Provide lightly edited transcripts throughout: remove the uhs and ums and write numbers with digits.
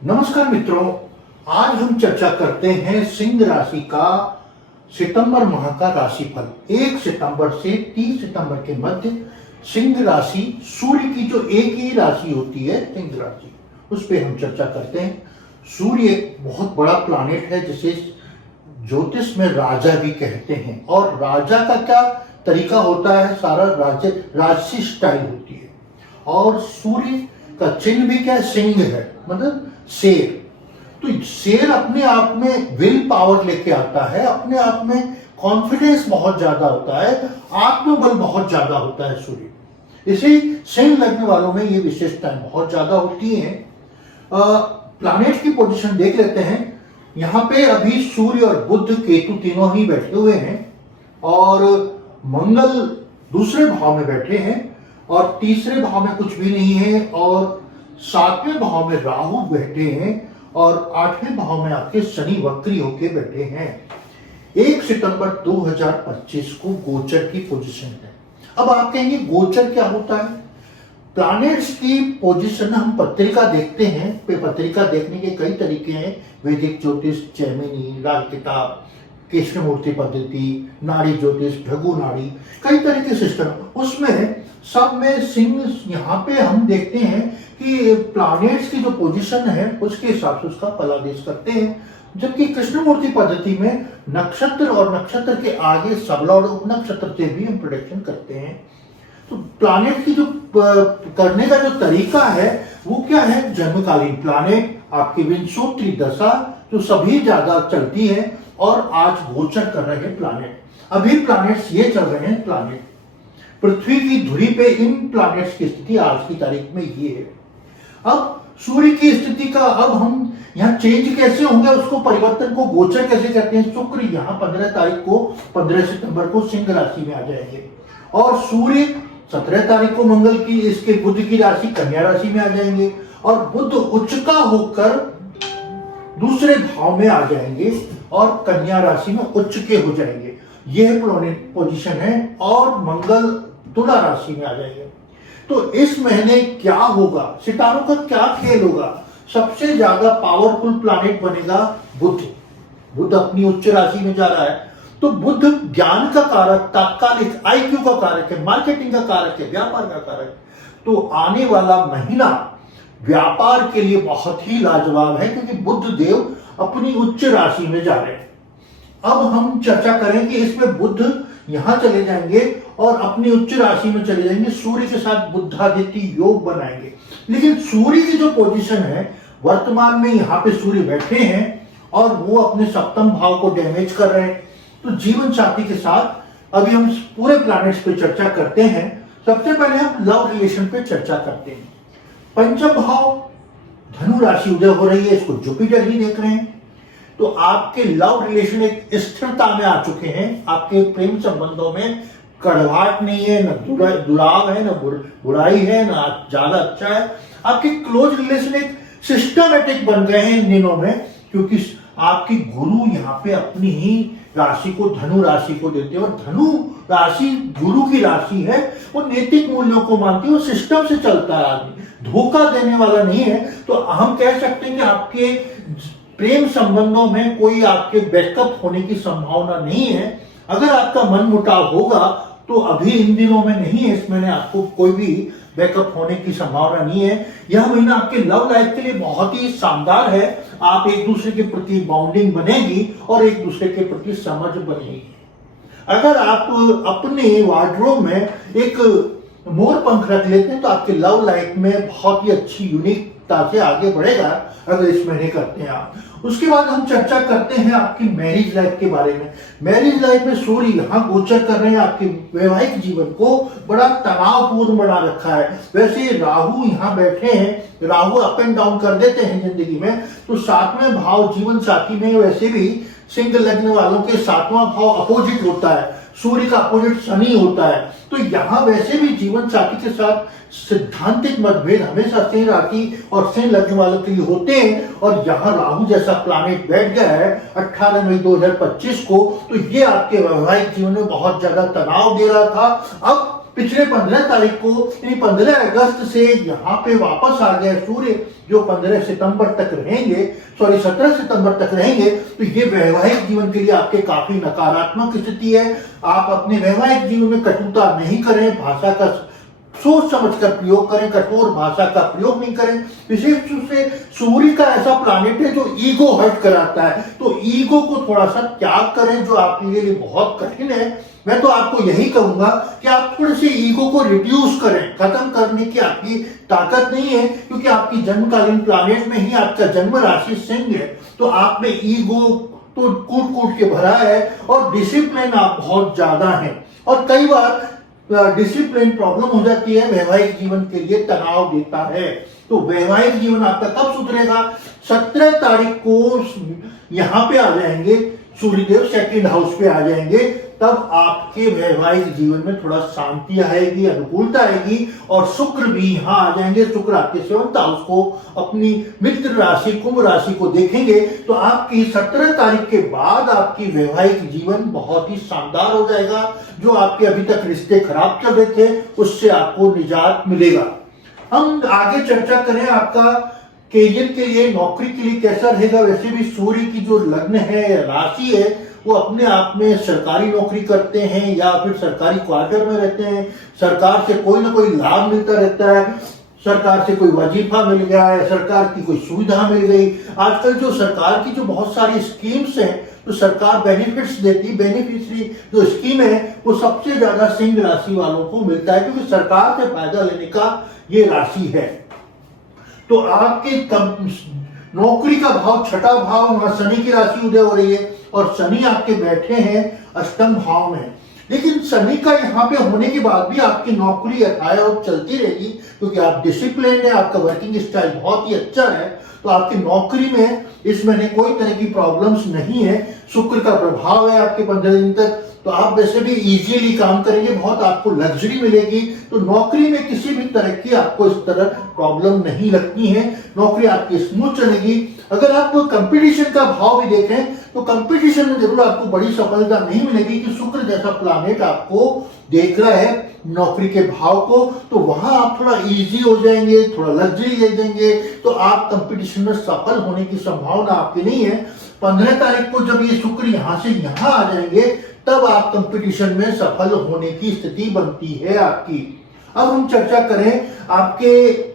नमस्कार मित्रों, आज हम चर्चा करते हैं सिंह राशि का सितंबर माह का राशिफल। 1 सितंबर से 30 सितंबर के मध्य सिंह राशि, सूर्य की जो एक ही राशि होती है सिंह राशि, उस पर हम चर्चा करते हैं। सूर्य एक बहुत बड़ा प्लैनेट है जिसे ज्योतिष में राजा भी कहते हैं, और राजा का क्या तरीका होता है, सारा राजसी स्टाइल होती है। और सूर्य का चिन्ह भी क्या है, सिंह है, मतलब शेर। तो शेर अपने आप में विल पावर लेके आता है, अपने आप में कॉन्फिडेंस बहुत ज्यादा होता है, आत्मबल बहुत ज्यादा होता है सूर्य। इसे सिंह लगने वालों में ये विशेषताएं बहुत ज्यादा होती हैं। प्लैनेट की पोजीशन देख लेते हैं। यहाँ पे अभी सूर्य और बुध केतु तीनों ही बैठे हुए हैं, और मंगल दूसरे भाव में बैठे हैं, और तीसरे भाव में कुछ भी नहीं है, और 7वें भाव में राहु बैठे हैं, और 8वें भाव में आपके शनि वक्री होके बैठे हैं। 1 सितंबर 2025 को गोचर की पोजीशन है। अब आप कहेंगे गोचर क्या होता है? प्लैनेट्स की पोजीशन हम पत्रिका देखते हैं। पत्रिका देखने के कई तरीके हैं, वैदिक ज्योतिष, जैमिनी, राग किताब, कृष्णमूर्ति पद्धति, नाड़ी ज्योतिष, भृगु नाड़ी, कई तरह के सिस्टम। उसमें सब में सिंह, यहाँ पे हम देखते हैं कि प्लैनेट्स की जो पोजीशन है उसके हिसाब से उसका फलादेश करते हैं। जबकि कृष्णमूर्ति पद्धति में नक्षत्र और नक्षत्र के आगे सबला और उपनक्षत्र से भी हम प्रेडिक्शन करते हैं। तो प्लैनेट की जो करने का जो तरीका है वो क्या है, जन्मकालीन प्लैनेट, आपकी विंशोत्तरी दशा जो सभी ज्यादा चलती है, और आज गोचर कर रहे हैं प्लैनेट। अभी प्लैनेट्स ये चल रहे हैं, प्लैनेट पृथ्वी की धुरी पे इन प्लैनेट्स की स्थिति आज की तारीख में ये है। अब सूर्य की स्थिति का अब हम यहाँ चेंज कैसे होंगे, उसको परिवर्तन को गोचर कैसे कहते हैं। शुक्र यहाँ 15 तारीख को, 15 सितंबर को सिंह राशि में आ जाएंगे, और सूर्य 17 तारीख को मंगल की इसके बुध की राशि कन्या राशि में आ जाएंगे, और बुध उच्चका होकर दूसरे भाव में आ जाएंगे और कन्या राशि में उच्च के हो जाएंगे। यह पोजीशन है, और मंगल तुला राशि में आ जाएंगे। तो इस महीने क्या होगा, सितारों का क्या खेल होगा? सबसे ज्यादा पावरफुल प्लैनेट बनेगा बुध। बुध अपनी उच्च राशि में जा रहा है, तो बुध ज्ञान का कारक, तात्कालिक आईक्यू का कारक है, मार्केटिंग का कारक है, व्यापार का कारक। तो आने वाला महीना व्यापार के लिए बहुत ही लाजवाब है, क्योंकि बुध देव अपनी उच्च राशि में जा रहे हैं। अब हम चर्चा करें कि इसमें बुध यहां चले जाएंगे और अपनी उच्च राशि में चले जाएंगे, सूर्य के साथ बुधादित्य योग बनाएंगे। लेकिन सूर्य की जो पोजीशन है वर्तमान में, यहाँ पे सूर्य बैठे हैं और वो अपने सप्तम भाव को डैमेज कर रहे हैं। तो जीवन साथी के साथ अभी हम पूरे प्लैनेट्स पे चर्चा करते हैं। सबसे पहले हम लव रिलेशन पे चर्चा करते हैं। पंचम भाव धनु राशि उदय हो रही है, इसको जुपिटर ही देख रहे हैं। तो आपके लव रिलेशन एक स्थिरता में आ चुके हैं। आपके प्रेम संबंधों में कड़वाहट नहीं है, न दुराव है, न बुराई है, न ज्यादा अच्छा है। आपके क्लोज रिलेशन एक सिस्टमेटिक बन गए हैं इन दिनों में, क्योंकि आपकी गुरु यहाँ पे अपनी ही राशि को, धनु राशि को देते हैं, और धनु राशि गुरु की राशि है। वो नैतिक मूल्यों को मानती है, वो सिस्टम से चलता है, आदमी धोखा देने वाला नहीं है। तो हम कह सकते हैं कि आपके प्रेम संबंधों में कोई आपके बैकअप होने की संभावना नहीं है। अगर आपका मन मुटाव होगा तो अभी इन दिनों में नहीं है, इस महीने आपको कोई भी बैकअप होने की संभावना नहीं है। यह महीना आपके लव लाइफ के लिए बहुत ही शानदार है। आप एक दूसरे के प्रति बॉन्डिंग बनेगी और एक दूसरे के प्रति समझ बनेगी। अगर आप अपने वार्डरोब में एक मोर पंख रख लेते हैं तो आपके लव लाइफ में बहुत ही अच्छी यूनिकता से आगे बढ़ेगा, अगर इस महीने करते हैं आप। उसके बाद हम चर्चा करते हैं आपकी मैरिज लाइफ के बारे में। मैरिज लाइफ में सूर्य यहाँ गोचर कर रहे हैं, आपके वैवाहिक जीवन को बड़ा तनावपूर्ण बना रखा है। वैसे राहु यहाँ बैठे हैं, राहु अप एंड डाउन कर देते हैं जिंदगी में। तो 7वें भाव जीवन साथी में वैसे भी सिंह लग्न वालों के 7वां भाव अपोजिट होता है, सूर्य का अपोजिट शनि होता है। तो यहाँ वैसे भी जीवन साथी के साथ सिद्धांतिक मतभेद हमेशा सिंह राशि और सिंह लग्न वालों के लिए होते हैं। और यहाँ राहु जैसा प्लैनेट बैठ गया है 18 मई 2025 को, तो ये आपके वैवाहिक जीवन में बहुत ज्यादा तनाव दे रहा था। अब पिछले 15 तारीख को यानी 15 अगस्त से यहाँ पे वापस आ गया सूर्य, जो 15 सितंबर तक रहेंगे, 17 सितंबर तक रहेंगे। तो ये वैवाहिक जीवन के लिए आपके काफी नकारात्मक स्थिति है। आप अपने वैवाहिक जीवन में कटुता नहीं करें, भाषा का सोच समझकर प्रयोग करें, कठोर भाषा का प्रयोग नहीं करें। विशेष रूप से सूर्य का ऐसा प्लैनेट है जो ईगो हर्ट कराता है, तो ईगो को थोड़ा सा त्याग करें, जो आपके लिए बहुत कठिन है। मैं तो आपको यही कहूंगा कि आप थोड़े से ईगो को रिड्यूस करें, खत्म करने की आपकी ताकत नहीं है, क्योंकि आपकी जन्मकालीन प्लैनेट में ही आपका जन्म राशि सिंह है। तो आप में ईगो तो कूट कूट के भरा है और डिसिप्लिन आप बहुत ज्यादा है, और कई बार डिसिप्लिन प्रॉब्लम हो जाती है, वैवाहिक जीवन के लिए तनाव देता है। तो वैवाहिक जीवन आपका कब सुधरेगा? 17 तारीख को यहां पे आ जाएंगे सूर्यदेव, सेकंड हाउस पे आ जाएंगे, तब आपके वैवाहिक जीवन में थोड़ा शांति आएगी, अनुकूलता आएगी। और शुक्र भी यहां आ जाएंगे, शुक्र आपके 7th हाउस को, अपनी मित्र राशि कुंभ राशि को देखेंगे। तो आपकी 17 तारीख के बाद आपकी वैवाहिक जीवन बहुत ही शानदार हो जाएगा। जो आपके अभी तक रिश्ते खराब चल रहे थे, उससे आपको निजात मिलेगा। हम आगे चर्चा करें आपका करियर के लिए, नौकरी के लिए कैसा रहेगा। वैसे भी सूर्य की जो लग्न है, राशि है, वो अपने आप में सरकारी नौकरी करते हैं या फिर सरकारी क्वार्टर में रहते हैं, सरकार से कोई ना कोई लाभ मिलता रहता है, सरकार से कोई वजीफा मिल गया है, सरकार की कोई सुविधा मिल गई। आजकल जो सरकार की जो बहुत सारी स्कीम्स हैं, तो सरकार बेनिफिट्स देती, बेनिफिशियरी जो स्कीम है वो सबसे ज्यादा सिंह राशि वालों को मिलता है, क्योंकि सरकार से फायदा लेने का ये राशि है। तो आपके नौकरी का भाव, छठा भाव, वहां शनि की राशि उदय हो रही है, और शनि आपके बैठे हैं अष्टम भाव में। लेकिन शनि का यहाँ पे होने के बाद भी आपकी नौकरी यथावत चलती रहेगी, क्योंकि आप डिसिप्लिन है, आपका वर्किंग स्टाइल बहुत ही अच्छा है। तो आपकी नौकरी में इस महीने कोई तरह की प्रॉब्लम्स नहीं है। शुक्र का प्रभाव है आपके 15 दिन तक, तो आप वैसे भी इजीली काम करेंगे, बहुत आपको लग्जरी मिलेगी। तो नौकरी में किसी भी तरह की आपको इस तरह प्रॉब्लम नहीं लगती है, नौकरी आपकी स्मूथ चलेगी। अगर आप कंपटीशन का भाव भी देखें, तो कंपटीशन में जरूर आपको बड़ी सफलता नहीं मिलेगी, कि शुक्र जैसा प्लैनेट आपको देख रहा है नौकरी के भाव को, तो वहां आप थोड़ा इजी हो जाएंगे, थोड़ा लग्जरी ले देंगे, तो आप कंपटीशन में सफल होने की संभावना आपकी नहीं है। 15 तारीख को जब ये शुक्र यहां से यहां आ जाएंगे, तब आप कंपटीशन में सफल होने की स्थिति बनती है आपकी। अब हम चर्चा करें आपके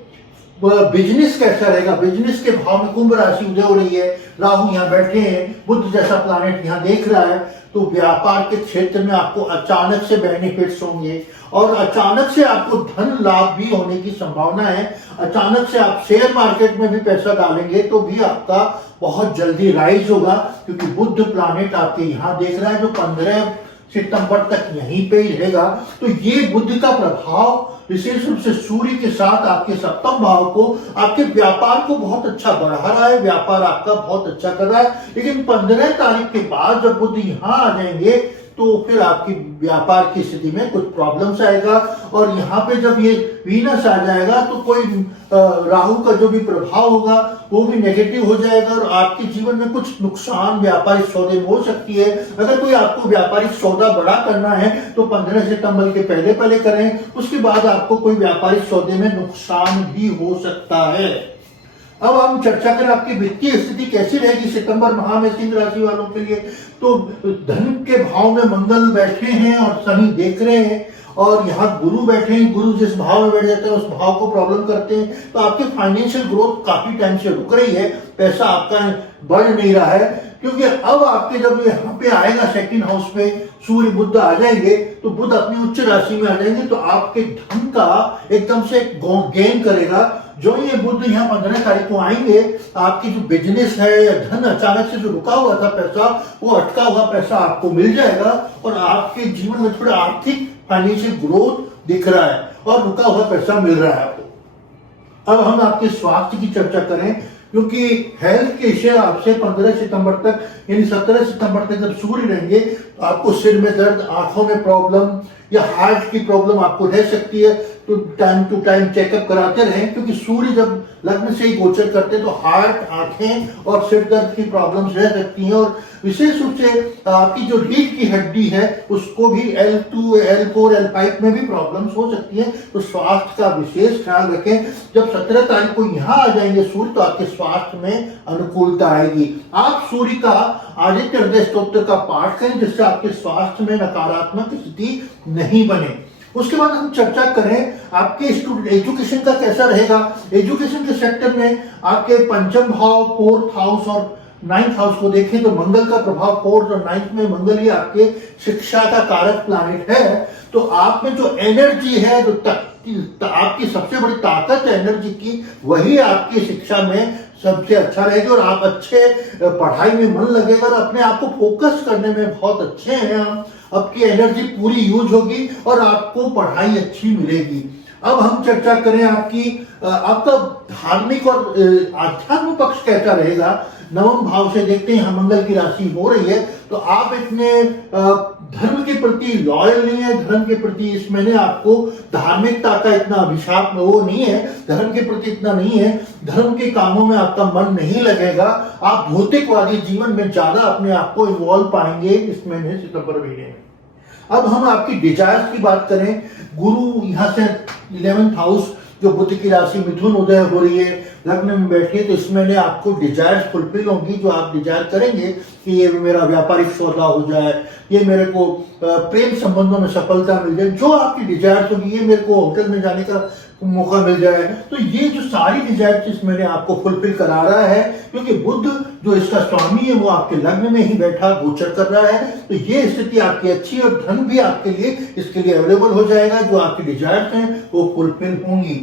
बिजनेस कैसा रहेगा। बिजनेस के भाव में कुंभ राशि उदय हो रही है, राहु यहाँ बैठे हैं, बुध जैसा प्लैनेट यहाँ देख रहा है। तो व्यापार के क्षेत्र में आपको अचानक से बेनिफिट्स होंगे, और अचानक से आपको धन लाभ भी होने की संभावना है। अचानक से आप शेयर मार्केट में भी पैसा डालेंगे तो भी आपका बहुत जल्दी राइज होगा, क्योंकि बुध प्लैनेट आपके यहाँ देख रहा है, जो 15 सितंबर तक यहीं पे ही रहेगा। तो ये बुध का प्रभाव विशेष रूप से सूर्य के साथ आपके सप्तम भाव को, आपके व्यापार को बहुत अच्छा बढ़ा रहा है, व्यापार आपका बहुत अच्छा कर रहा है। लेकिन 15 तारीख के बाद जब बुध यहाँ आ जाएंगे, तो फिर आपकी व्यापार की स्थिति में कुछ प्रॉब्लम्स आएगा। और यहाँ पे जब ये वीनस आ जाएगा, तो कोई राहु का जो भी प्रभाव होगा वो भी नेगेटिव हो जाएगा, और आपके जीवन में कुछ नुकसान व्यापारिक सौदे में हो सकती है। अगर कोई आपको व्यापारिक सौदा बड़ा करना है, तो 15 सितंबर के पहले पहले करें, उसके बाद आपको कोई व्यापारिक सौदे में नुकसान भी हो सकता है। अब हम चर्चा करें आपकी वित्तीय स्थिति कैसी रहेगी सितंबर माह में सिंह राशि वालों के लिए। तो धन के भाव में मंगल बैठे हैं और शनि देख रहे हैं, और यहाँ गुरु बैठे हैं, गुरु जिस भाव में बैठ जाते हैं उस भाव को प्रॉब्लम करते हैं। तो आपकी फाइनेंशियल ग्रोथ काफी टाइम से रुक रही है, पैसा आपका बढ़ नहीं रहा है, क्योंकि अब आपके जब यहाँ पे आएगा सेकंड हाउस पे सूर्य बुध आ जाएंगे, तो बुध अपनी उच्च राशि में आ जाएंगे, तो आपके धन का एकदम से गेन करेगा। जो ये बुध यहाँ 15 तारीख को आएंगे, आपकी जो बिजनेस है या धन अचानक से जो रुका हुआ था पैसा, वो अटका हुआ पैसा आपको मिल जाएगा, और आपके जीवन में थोड़ा आर्थिक फाइनेंशियल ग्रोथ दिख रहा है, और रुका हुआ पैसा मिल रहा है आपको। अब हम आपके स्वास्थ्य की चर्चा करें, क्योंकि हेल्थ के विषय आपसे 15 सितंबर तक यानी 17 सितंबर तक जब सूर्य रहेंगे, आपको सिर में दर्द, आंखों में प्रॉब्लम या हार्ट की प्रॉब्लम आपको रह सकती है, तो टाइम टू टाइम चेकअप कराते रहें, क्योंकि सूर्य जब लग्न से ही गोचर करते हैं तो हार्ट, आंखें और सिर दर्द की प्रॉब्लम्स रह सकती हैं। और विशेष रूप से आपकी जो रीढ़ की हड्डी है उसको भी L2, L4, L5 में भी प्रॉब्लम्स हो सकती हैं। तो स्वास्थ्य का विशेष ख्याल रखें। जब 17 तारीख को यहाँ आ जाएंगे सूर्य, तो आपके स्वास्थ्य में अनुकूलता आएगी। आप सूर्य का आदित्य हृदय स्तोत्र का पाठ करें, जिससे आपके स्वास्थ्य में नकारात्मक स्थिति नहीं बने। उसके बाद हम चर्चा करें आपके स्टूडेंट एजुकेशन का कैसा रहेगा। एजुकेशन के सेक्टर में आपके पंचम भाव, 4th हाउस और 9th हाउस को देखें तो मंगल का प्रभाव 4th और 9th में, मंगल ही आपके शिक्षा का कारक प्लैनेट है। तो आप में जो एनर्जी है, जो आपकी सबसे बड़ी ताकत है एनर्जी की, वही आपकी शिक्षा में सबसे अच्छा रहेगी और आप अच्छे पढ़ाई में मन लगेगा और अपने आप को फोकस करने में बहुत अच्छे हैं। आपकी एनर्जी पूरी यूज होगी और आपको पढ़ाई अच्छी मिलेगी। अब हम चर्चा करें आपका धार्मिक और आध्यात्मिक पक्ष कैसा रहेगा। नवम भाव से देखते हैं, यहाँ मंगल की राशि हो रही है, तो आप इतने धर्म के प्रति लॉयल नहीं है। धर्म के प्रति इस महीने आपको धार्मिकता का इतना अभिशाप वो नहीं है, धर्म के प्रति इतना नहीं है। धर्म के कामों में आपका मन नहीं लगेगा। आप भौतिकवादी जीवन में ज्यादा अपने आप को इन्वॉल्व पाएंगे इस महीने, सितंबर महीने में। अब हम आपकी डिजायर्स की बात करें, गुरु यहाँ से 11th हाउस जो बुध की राशि मिथुन उदय हो रही है, लग्न में बैठी है, तो इसमें ने आपको डिजायर्स फुलफिल होंगी। जो आप डिजायर करेंगे कि ये मेरा व्यापारिक सौदा हो जाए, ये मेरे को प्रेम संबंधों में सफलता मिल जाए, जो आपकी डिजायर्स होगी, ये मेरे को होटल में जाने का मौका मिल जाए, तो ये जो सारी डिजायर्स इसमें आपको फुलफिल करा रहा है, क्योंकि बुध जो इसका स्वामी है वो आपके लग्न में ही बैठा गोचर कर रहा है। तो ये स्थिति आपकी अच्छी है और धन भी आपके लिए इसके लिए अवेलेबल हो जाएगा। जो आपकी डिजायर्स हैं वो फुलफिल होंगी।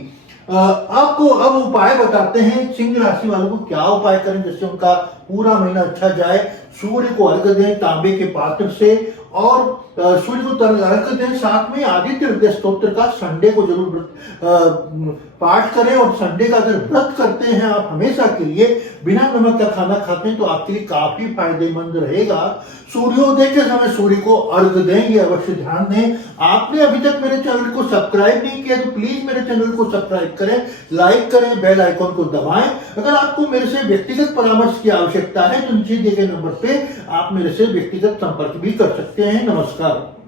आपको अब उपाय बताते हैं, सिंह राशि वालों को क्या उपाय करें जिससे उनका पूरा महीना अच्छा जाए। सूर्य को अर्घ्य दें तांबे के पात्र से, और सूर्य को अर्घ्य दें, साथ में आदित्य हृदय स्तोत्र का संडे को जरूर पाठ करें। और संडे का अगर व्रत करते हैं आप हमेशा के लिए, बिना नमक का खाना खाते हैं, तो आपके लिए काफी फायदेमंद रहेगा। सूर्योदय के समय सूर्य को अर्घ्य दें, ये अवश्य ध्यान दें। आपने अभी तक मेरे चैनल को सब्सक्राइब नहीं किया तो प्लीज मेरे चैनल को सब्सक्राइब करें, लाइक करें, बेल आइकॉन को दबाएं। अगर आपको मेरे से व्यक्तिगत परामर्श की आवश्यकता है तो नीचे दिए गए नंबर पे आप मेरे से व्यक्तिगत संपर्क भी कर सकते हैं। नमस्कार।